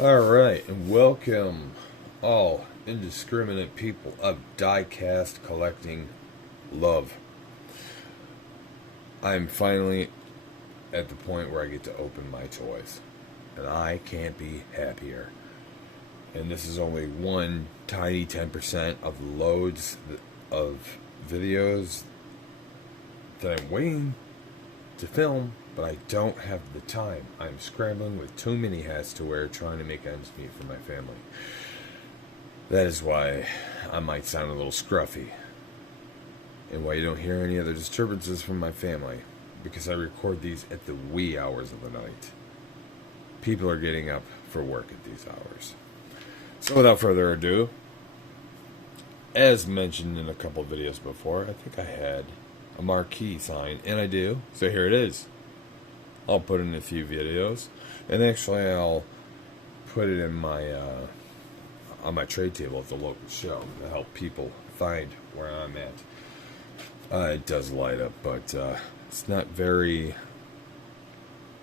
Alright, and welcome all indiscriminate people of diecast collecting love. I'm finally at the point where I get to open my toys, and I can't be happier. And this is only one tiny 10% of loads of videos that I'm waiting to film, but I don't have the time. I'm scrambling with too many hats to wear, trying to make ends meet for my family. That is why I might sound a little scruffy, and why you don't hear any other disturbances from my family, because I record these at the wee hours of the night. People are getting up for work at these hours. So without further ado, as mentioned in a couple videos before, I think I had a marquee sign, and I do, so here it is. I'll put it in a few videos, and actually I'll put it in my on my trade table at the local show to help people find where I'm at. It does light up, but it's not very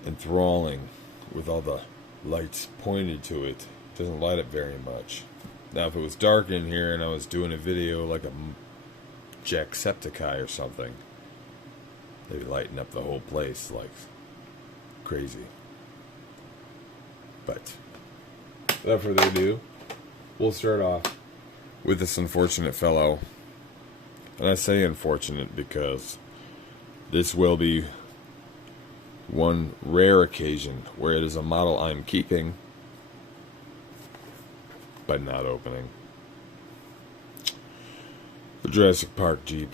enthralling with all the lights pointed to it. It doesn't light up very much. Now if it was dark in here and I was doing a video like a Jacksepticeye or something, they'd be lighting up the whole place like crazy. But without further ado, we'll start off with this unfortunate fellow. And I say unfortunate because this will be one rare occasion where it is a model I'm keeping but not opening. The Jurassic Park Jeep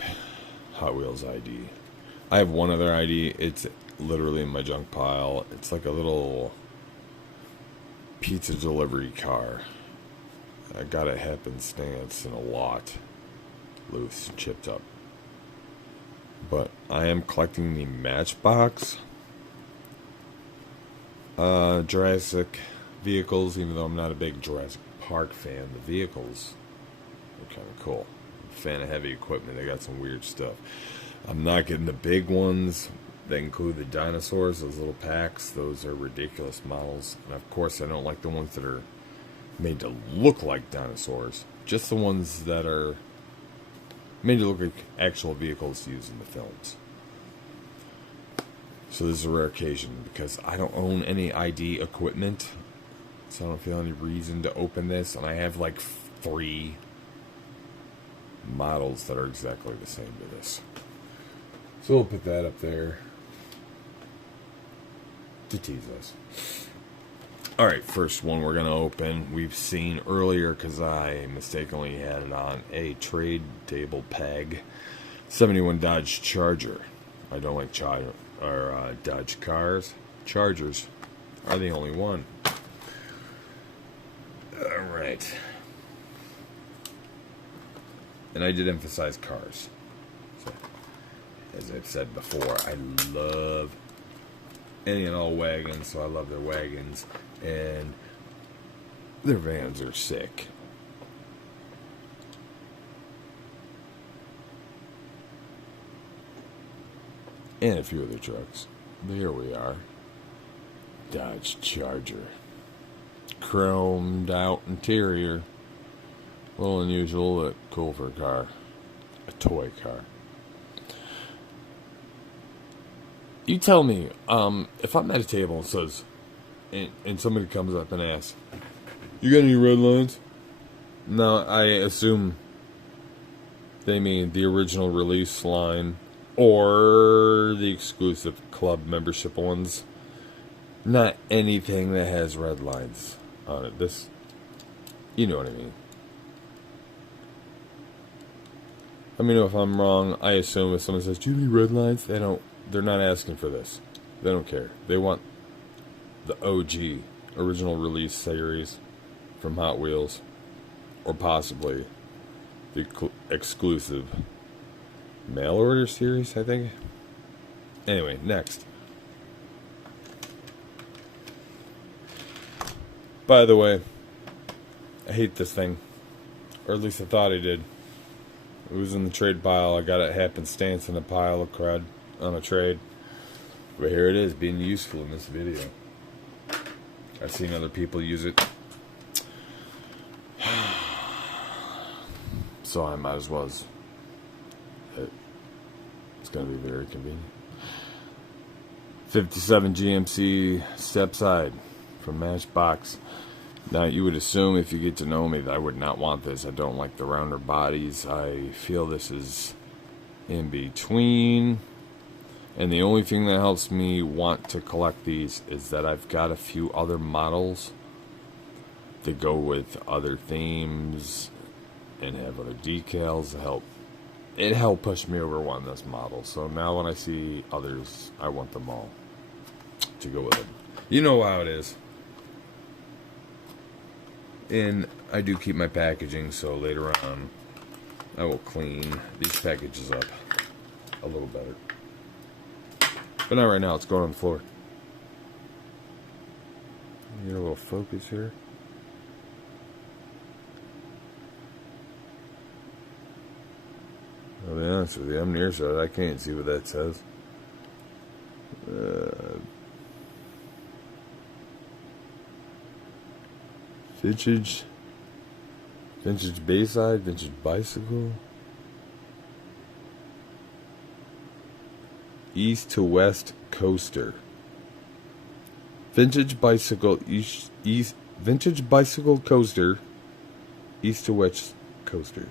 Hot Wheels ID. I have one other ID. It's literally in my junk pile. It's like a little pizza delivery car. I got it happenstance in a lot. Loose, chipped up. But I am collecting the Matchbox Jurassic vehicles, even though I'm not a big Jurassic Park fan. The vehicles are kind of cool. I'm a fan of heavy equipment. They got some weird stuff. I'm not getting the big ones. They include the dinosaurs, those little packs. Those are ridiculous models. And of course, I don't like the ones that are made to look like dinosaurs. Just the ones that are made to look like actual vehicles used in the films. So this is a rare occasion because I don't own any ID equipment. So I don't feel any reason to open this. And I have like 3 models that are exactly the same to this. So we'll put that up there to tease us. Alright, first one we're going to open. We've seen earlier, because I mistakenly had it on, a trade table peg. 71 Dodge Charger. I don't like Dodge cars. Chargers are the only one. Alright. And I did emphasize cars. So, as I've said before, I love any and all wagons, so I love their wagons, and their vans are sick. And a few other trucks. There we are. Dodge Charger. Chromed out interior. A little unusual, but cool for a car. A toy car. You tell me, if I'm at a table and says, and somebody comes up and asks, "You got any red lines?" No, I assume they mean the original release line or the exclusive club membership ones. Not anything that has red lines on it. This, you know what I mean. Let me know if I'm wrong. I assume if someone says, "Do you have any red lines?" They're not asking for this. They don't care. They want the OG, original release series from Hot Wheels, or possibly the exclusive mail order series, I think. Anyway, next. By the way, I hate this thing. Or at least I thought I did. It was in the trade pile. I got it happenstance in a pile of crud on a trade. But here it is, being useful in this video. I've seen other people use it So I might as well as it's going to be very convenient. 57 GMC step side from Matchbox. Now, you would assume if you get to know me that I would not want this. I don't like the rounder bodies. I feel this is in between. And the only thing that helps me want to collect these is that I've got a few other models that go with other themes and have other decals to help. It helped push me over one of this model. So now when I see others, I want them all to go with it. You know how it is. And I do keep my packaging, so later on I will clean these packages up a little better. But not right now, it's going on the floor. Get a little focus here. I'll be honest with you, I'm nearsighted. I can't see what that says. Vintage Bayside, vintage bicycle. East to west coaster. Vintage bicycle vintage bicycle coaster. East to west coaster.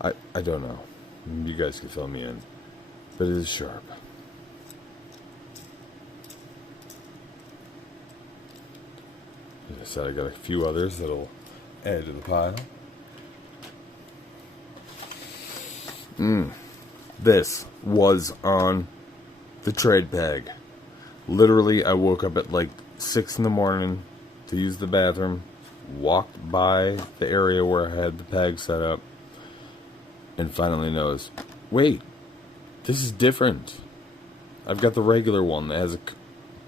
I don't know. You guys can fill me in. But it is sharp. As I said, I got a few others that'll add to the pile. This was on the trade peg. Literally, I woke up at like 6 in the morning to use the bathroom, walked by the area where I had the peg set up, and finally noticed, wait, this is different. I've got the regular one that has a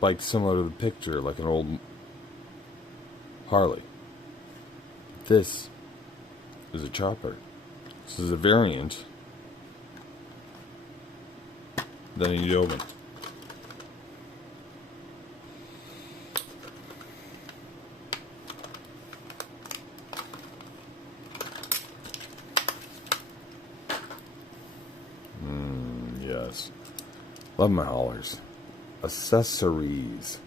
bike similar to the picture, like an old Harley. This is a chopper. This is a variant that I need to open. Yes. Love my haulers. Accessories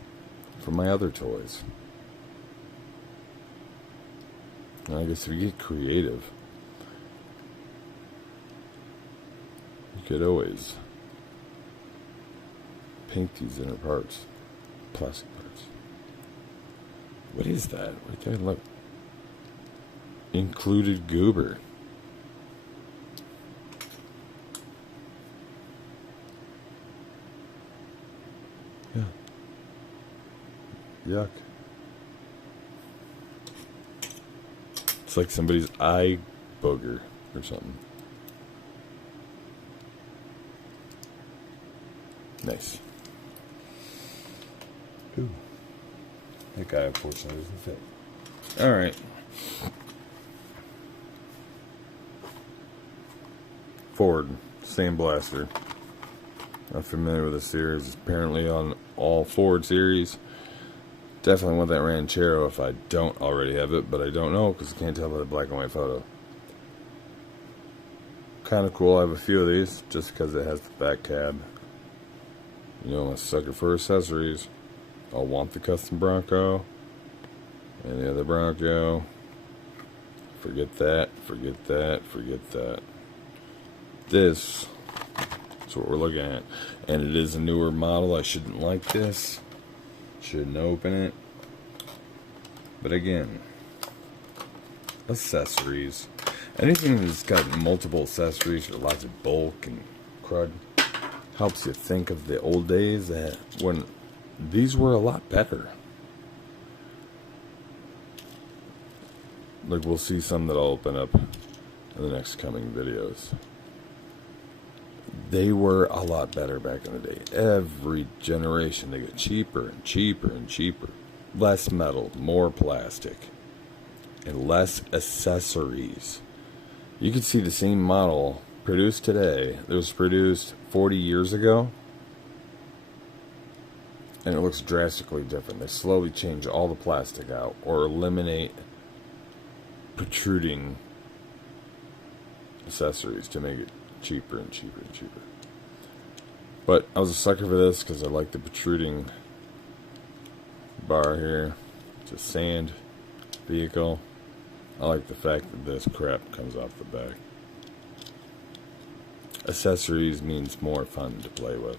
for my other toys. And I guess if you get creative, you could always paint these inner parts, plastic parts. What is that? Right there, look. Included goober. Yeah. Yuck. It's like somebody's eye booger or something. Nice. Ooh. That guy, unfortunately, doesn't fit. Alright. Ford Sandblaster. Not familiar with the series. It's apparently on all Ford series. Definitely want that Ranchero if I don't already have it, but I don't know because I can't tell by the black and white photo. Kind of cool. I have a few of these just because it has the back cab. You know, I'm a sucker for accessories. I'll want the custom Bronco and the other Bronco. Forget that, forget that, forget that. This is what we're looking at. And it is a newer model. I shouldn't like this. Shouldn't open it. But again, accessories. Anything that's got multiple accessories or lots of bulk and crud helps you think of the old days that when these were a lot better. Like we'll see some that I'll open up in the next coming videos. They were a lot better back in the day. Every generation they get cheaper and cheaper and cheaper. Less metal, more plastic, and less accessories. You can see the same model produced today that was produced 40 years ago, and it looks drastically different. They slowly change all the plastic out or eliminate protruding accessories to make it cheaper and cheaper and cheaper. But I was a sucker for this because I like the protruding bar here. It's a sand vehicle. I like the fact that this crap comes off the back. Accessories means more fun to play with.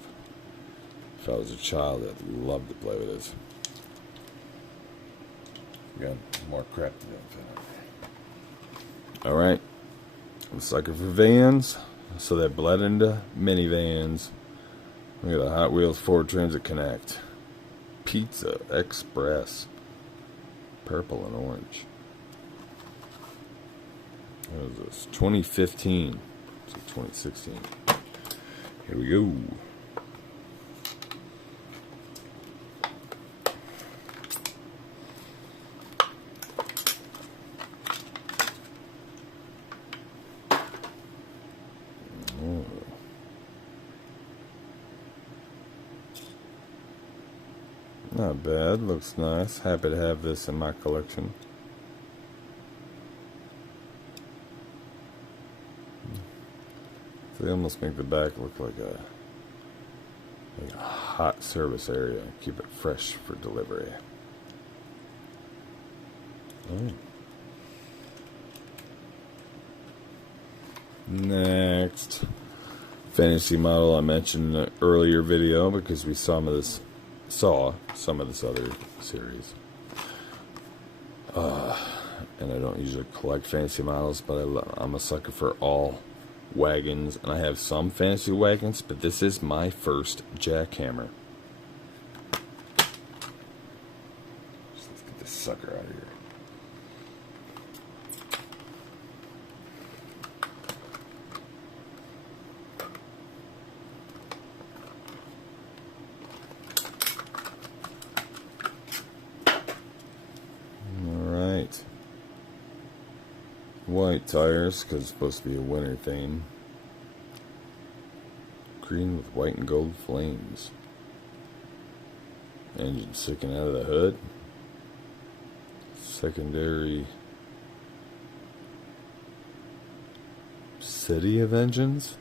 If I was a child, I'd love to play with this. We got more crap to do. Alright. I'm a sucker for vans. So that bled into minivans. We got a Hot Wheels Ford Transit Connect. Pizza Express. Purple and orange. What is this? 2015. So 2016. Here we go. Not bad, looks nice. Happy to have this in my collection. They almost make the back look like a hot service area. Keep it fresh for delivery. Oh. Next, fantasy model I mentioned in an earlier video because we saw some of this other series. And I don't usually collect fantasy models, but I'm a sucker for all wagons, and I have some fantasy wagons, but this is my first jackhammer. Let's get this sucker out of here. White tires, because it's supposed to be a winter theme. Green with white and gold flames. Engine sticking out of the hood. Secondary city of engines.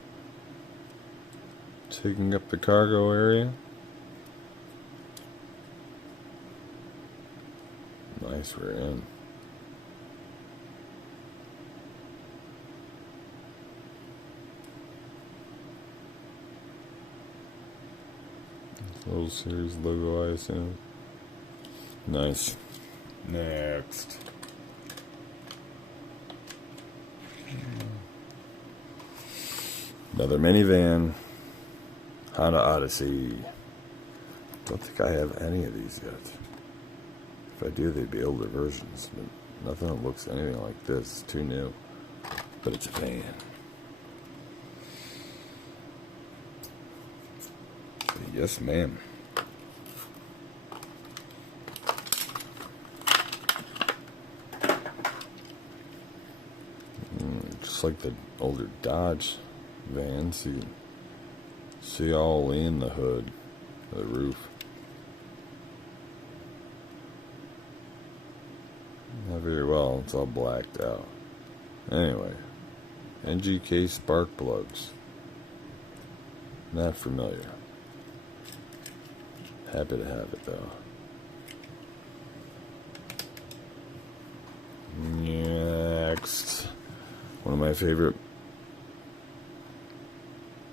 Taking up the cargo area. Nice, we're in. Little series logo, I assume. Nice. Next. Another minivan. Honda Odyssey. Don't think I have any of these yet. If I do, they'd be older versions. But nothing that looks anything like this. It's too new. But it's a van. Yes, ma'am. Just like the older Dodge vans, you can see all in the hood, the roof. Not very well, it's all blacked out. Anyway, NGK spark plugs. Not familiar. Happy to have it though. Next, one of my favorite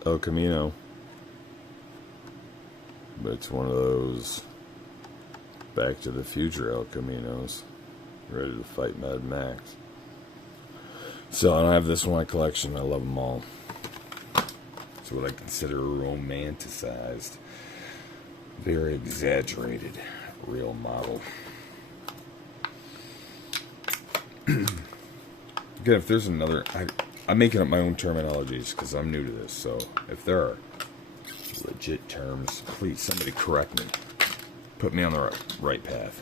El Camino, but it's one of those Back to the Future El Caminos, ready to fight Mad Max. So I don't have this in my collection. I love them all. It's what I consider romanticized. Very exaggerated, real model. Again, if there's another... I'm making up my own terminologies because I'm new to this. So if there are legit terms, please, somebody correct me. Put me on the right path.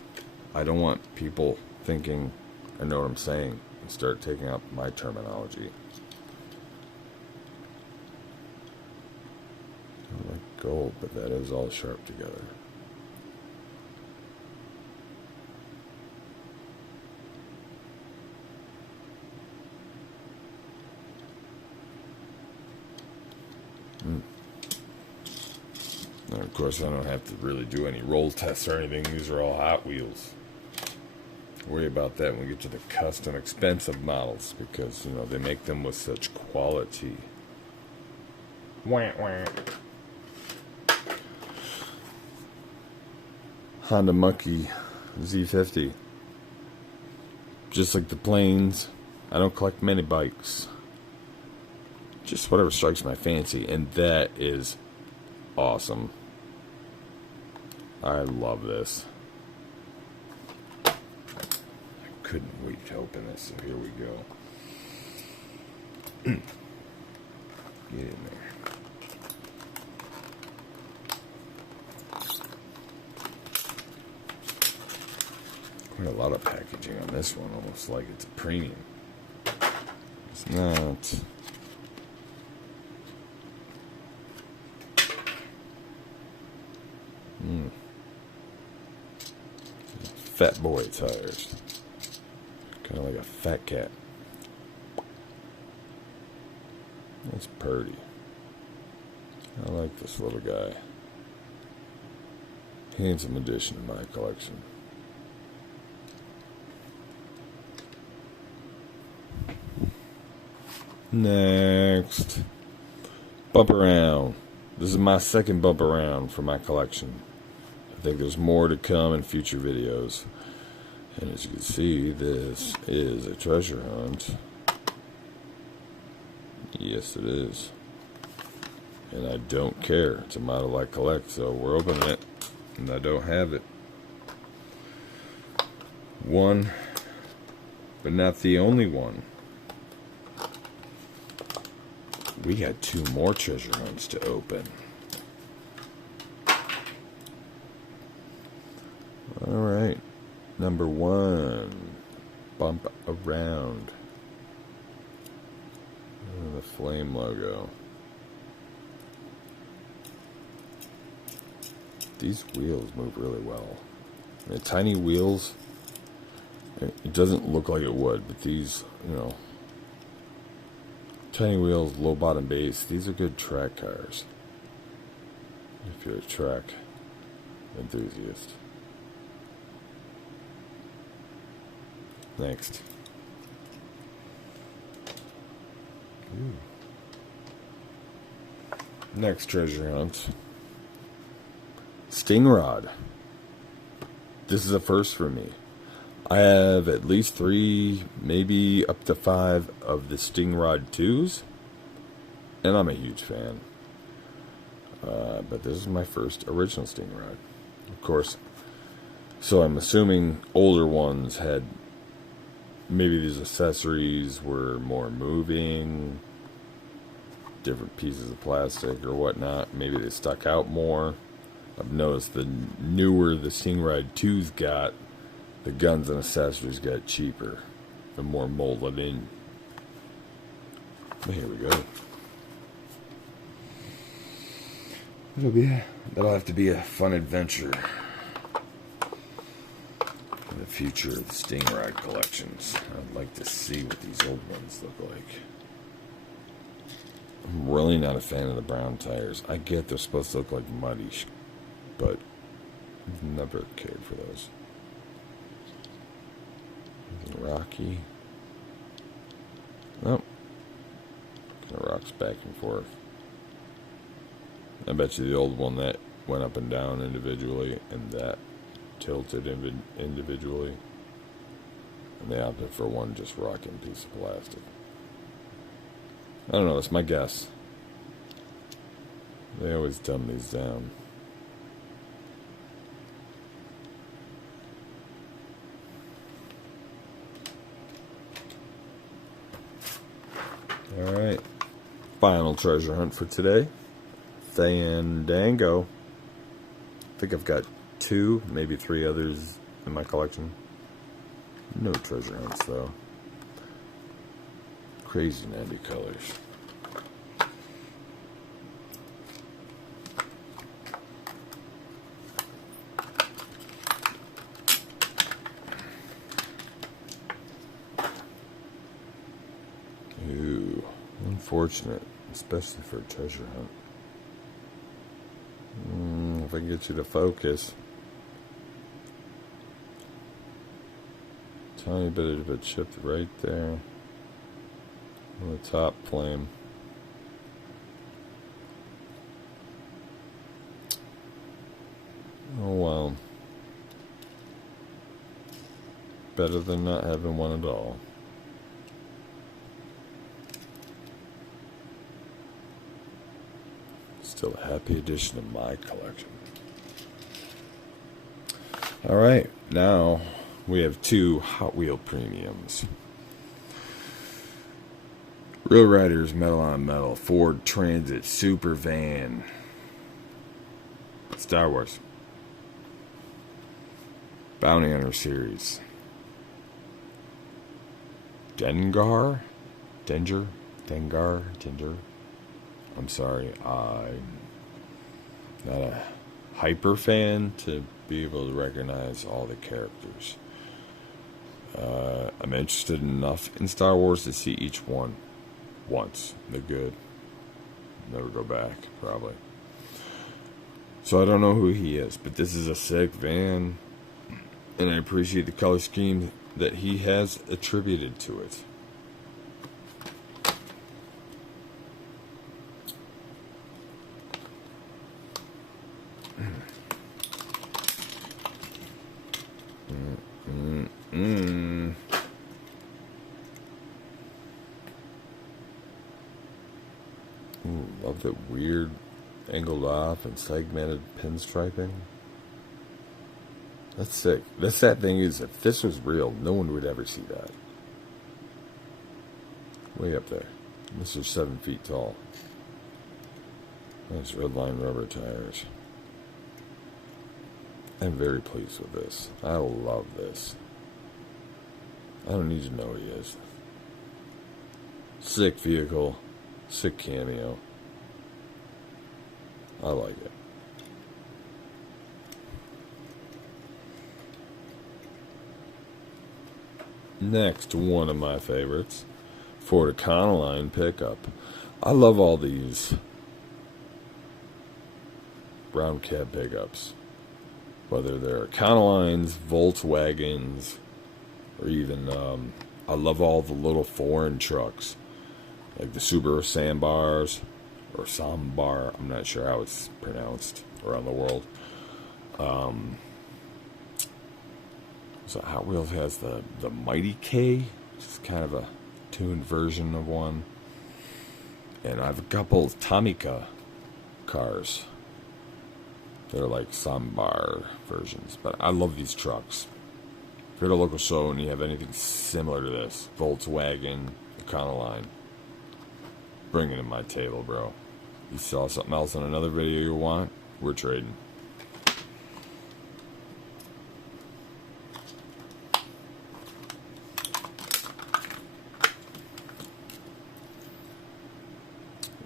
I don't want people thinking I know what I'm saying and start taking up my terminology. I like gold, but that is all sharp together. course, I don't have to really do any roll tests or anything. These are all Hot Wheels. Worry about that when we get to the custom expensive models, because, you know, they make them with such quality. Wah, wah. Honda Monkey Z50. Just like the planes, I don't collect many bikes. Just whatever strikes my fancy, and that is awesome. I love this. I couldn't wait to open this, so here we go. Get in there. Quite a lot of packaging on this one, almost like it's a premium. It's not. Fat boy tires. Kind of like a fat cat. That's pretty. I like this little guy. Handsome addition to my collection. Next. Bump around. This is my second bump around for my collection. I think there's more to come in future videos. And as you can see, this is a treasure hunt. Yes, it is. And I don't care. It's a model I collect, so we're opening it. And I don't have it. One, but not the only one. We got 2 more treasure hunts to open. Alright. Number 1. Bump around. Oh, the flame logo. These wheels move really well. The tiny wheels, it doesn't look like it would, but these, you know, tiny wheels, low bottom base, these are good track cars. If you're a track enthusiast. Next. Ooh. Next treasure hunt. Sting Rod. This is a first for me. I have at least 3, maybe up to 5 of the Sting Rod 2s, and I'm a huge fan. But this is my first original Sting Rod, of course. So I'm assuming older ones had, maybe these accessories were more moving, different pieces of plastic or whatnot. Maybe they stuck out more. I've noticed the newer the Sting Rod 2s got, the guns and accessories got cheaper, the more molded in. Here we go. That'll have to be a fun adventure in the future of the Sting Rod collections. I'd like to see what these old ones look like. I'm really not a fan of the brown tires. I get they're supposed to look like muddy, but I've never cared for those. Rocky. Oh. Kind of rocks back and forth. I bet you the old one that went up and down individually, and that tilted individually. And they opted for one just rocking piece of plastic. I don't know, that's my guess. They always dumb these down. Alright, final treasure hunt for today. Fandango. I think I've got 2, maybe 3 others in my collection. No treasure hunts though. Crazy navy colors. Ooh, unfortunate, especially for a treasure hunt. If I can get you to focus. Tiny bit of it chipped right there on the top flame. Oh well. Better than not having one at all. Still a happy addition to my collection. Alright, now we have two Hot Wheel premiums. Real Riders Metal on Metal Ford Transit Super Van. Star Wars. Bounty Hunter Series. Dengar? I'm sorry, I'm not a hyper fan to be able to recognize all the characters. I'm interested enough in Star Wars to see each one once. They're good. Never go back, probably. So I don't know who he is, but this is a sick van, and I appreciate the color scheme that he has attributed to it. Ooh, love the weird angled off and segmented pinstriping. That's sick. The sad thing is, if this was real, no one would ever see that. Way up there. This is 7 feet tall. Nice red line rubber tires. I'm very pleased with this. I love this. I don't need to know what he is. Sick vehicle. Sick cameo. I like it. Next, one of my favorites. Ford Econoline pickup. I love all these round cab pickups. Whether they're Econolines, Volkswagens, or even, I love all the little foreign trucks. Like the Subaru Sambars, or Sambar, I'm not sure how it's pronounced around the world. So Hot Wheels has the Mighty K, which is kind of a tuned version of one. And I have a couple of Tomica cars. They're like Sambar versions. But I love these trucks. If you're at a local show and you have anything similar to this, Volkswagen, Econoline, bring it to my table, bro. You saw something else in another video you want, we're trading.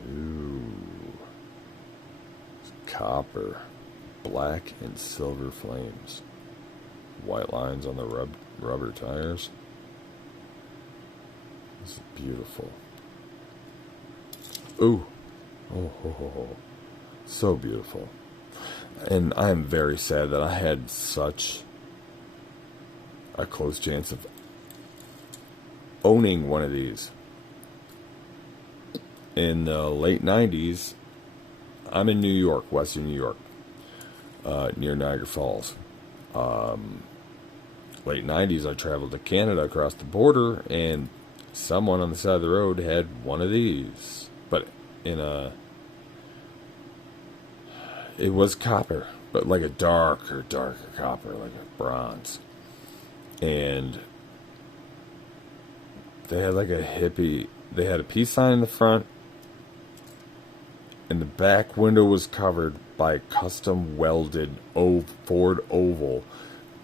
Ooh. Copper. Black and silver flames. White lines on the rubber tires. This is beautiful. Ooh. Oh. So beautiful. And I am very sad that I had such a close chance of owning one of these. In the late 90s, I'm in New York, Western New York, near Niagara Falls. Late 90s, I traveled to Canada across the border, and someone on the side of the road had one of these. But it was copper, but like a darker copper, like a bronze. And they had like they had a peace sign in the front, and the back window was covered by a custom welded Ford oval,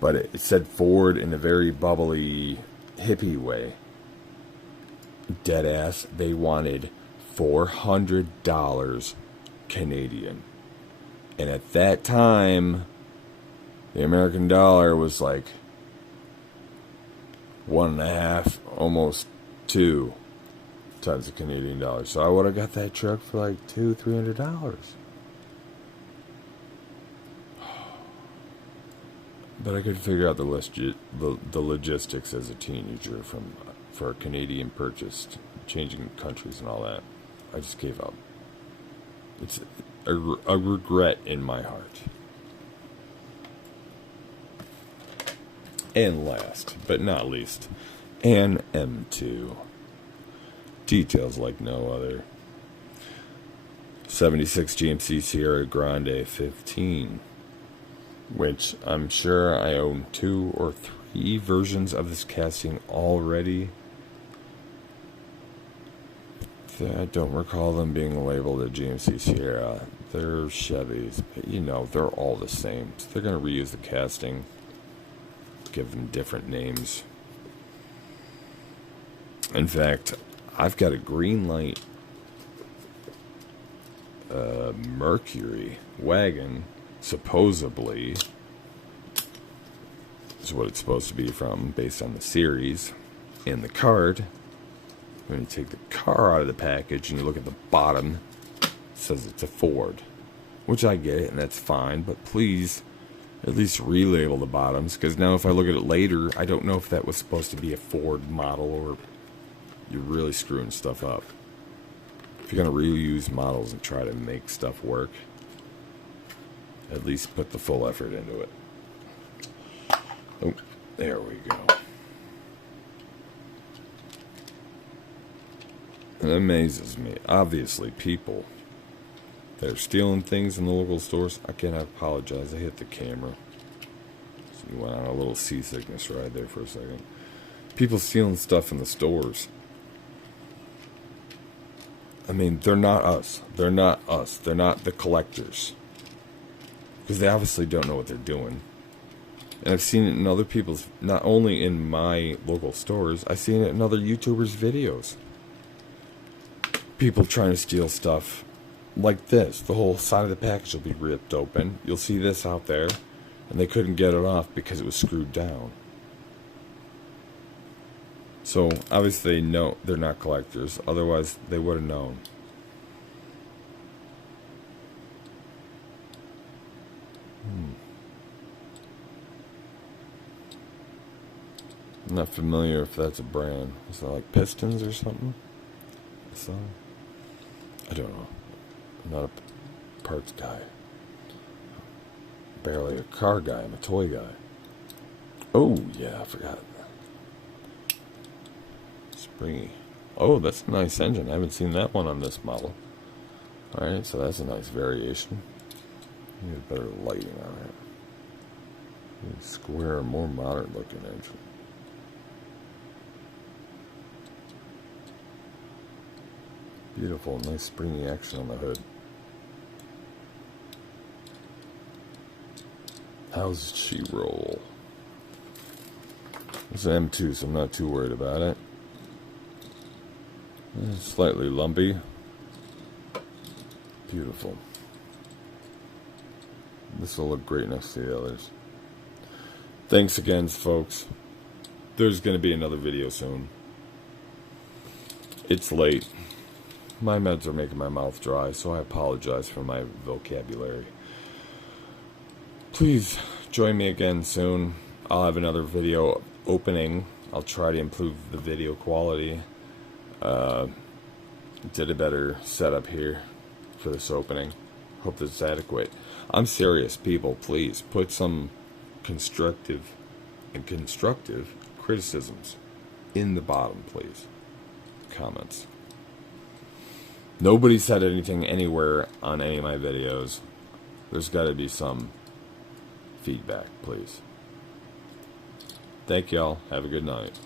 but it said Ford in a very bubbly, hippie way. Dead ass, they wanted $400 Canadian. And at that time, the American dollar was like 1.5, almost 2 times the Canadian dollar. So I would have got that truck for like $200-300. But I could figure out the logistics as a teenager for a Canadian purchase, changing countries and all that. I just gave up. It's a regret in my heart. And last, but not least, an M2. Details like no other. 76 GMC Sierra Grande 15. Which I'm sure I own 2 or 3 versions of this casting already. I don't recall them being labeled a GMC Sierra. They're Chevys, but you know, they're all the same. So they're going to reuse the casting, give them different names. In fact, I've got a green light Mercury Wagon, supposedly, is what it's supposed to be from, based on the series and the card. When you take the car out of the package and you look at the bottom, it says it's a Ford, which I get it, and that's fine, but please at least relabel the bottoms, because now if I look at it later, I don't know if that was supposed to be a Ford model or you're really screwing stuff up. If you're going to reuse models and try to make stuff work, at least put the full effort into it. Oh, there we go. It amazes me. Obviously, people that are stealing things in the local stores, I cannot apologize. I hit the camera. So you went on a little seasickness ride there for a second. People stealing stuff in the stores. I mean, they're not us. They're not us. They're not the collectors. Because they obviously don't know what they're doing. And I've seen it in other people's, not only in my local stores, I've seen it in other YouTubers' videos. People trying to steal stuff like this. The whole side of the package will be ripped open. You'll see this out there, and they couldn't get it off because it was screwed down. So obviously they know they're not collectors, otherwise they would have known. I'm not familiar if that's a brand. Is that like Pistons or something? So I don't know. I'm not a parts guy. Barely a car guy. I'm a toy guy. Oh, yeah, I forgot. Springy. Oh, that's a nice engine. I haven't seen that one on this model. Alright, so that's a nice variation. Need better lighting on it. Square, more modern looking engine. Beautiful, nice springy action on the hood. How's she roll? It's an M2, so I'm not too worried about it. It's slightly lumpy. Beautiful. This will look great next to the others. Thanks again, folks. There's going to be another video soon. It's late. My meds are making my mouth dry, so I apologize for my vocabulary. Please join me again soon. I'll have another video opening. I'll try to improve the video quality. Did a better setup here for this opening. Hope this is adequate. I'm serious, people. Please put some constructive criticisms in the bottom, please. Comments. Nobody said anything anywhere on any of my videos. There's got to be some feedback, please. Thank y'all. Have a good night.